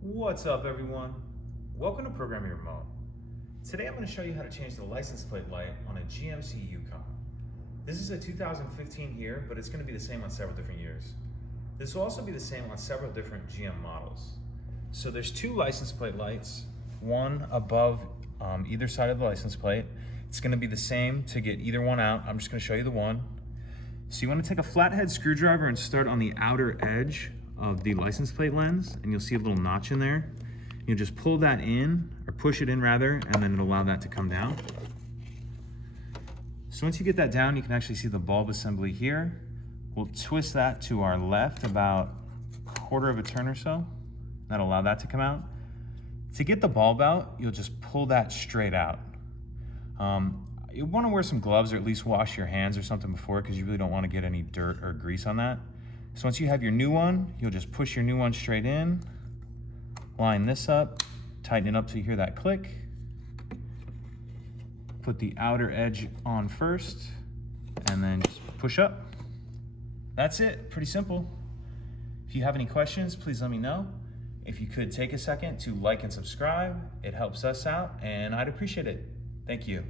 What's up, everyone? Welcome to Programming Remote. Today I'm going to show you how to change the license plate light on a GMC Yukon. This is a 2015 here, but it's going to be the same on several different years. This will also be the same on several different GM models. So there's two license plate lights, one above either side of the license plate. It's going to be the same to get either one out. I'm just going to show you the one. So you want to take a flathead screwdriver and start on the outer edge of the license plate lens, and you'll see a little notch in there. You'll just pull that in, or push it in rather, and then it'll allow that to come down. So once you get that down, you can actually see the bulb assembly here. We'll twist that to our left about a quarter of a turn or so. That'll allow that to come out. To get the bulb out, you'll just pull that straight out. You want to wear some gloves or at least wash your hands or something before, because you really don't want to get any dirt or grease on that. So once you have your new one, you'll just push your new one straight in, line this up, tighten it up till you hear that click. Put the outer edge on first, and then just push up. That's it, pretty simple. If you have any questions, please let me know. If you could take a second to like and subscribe, it helps us out, and I'd appreciate it. Thank you.